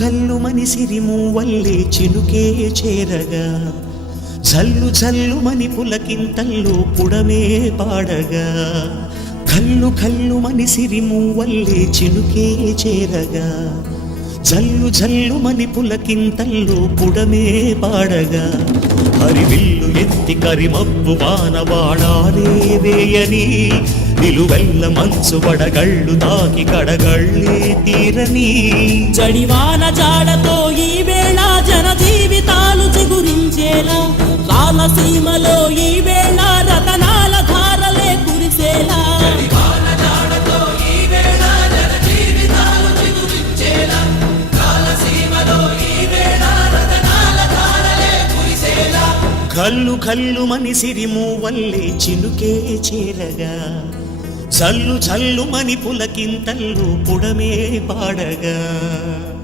కల్లు మని సిరిమూవల్లే చినుకే చేరగా జల్లు జల్లు మని పులకింతల్లో పుడమే పాడగా కల్లు మని సిరిమూవల్లే చినుకే చేరగా జల్లు జల్లు మని పులకింతల్లో పుడమే పాడగా హరివిల్లు ఎత్తి కరిమబ్బు వానవాడాలే వేయని నిలువెల్ల మంచు వడగళ్ళు తాకి కడగళ్ళే తీరని జడివాన జాడతో ఈ వేళ జన జీవితాలు చిగురించేలా రాలసీమలో ఈ వేళ రతనాల ధారలే కురిసేలా కల్లు కల్లు మని సిరిమూవల్లే చినుకే చేరగా జల్లు జల్లు మని పులకింతల్లు పుడమే పాడగా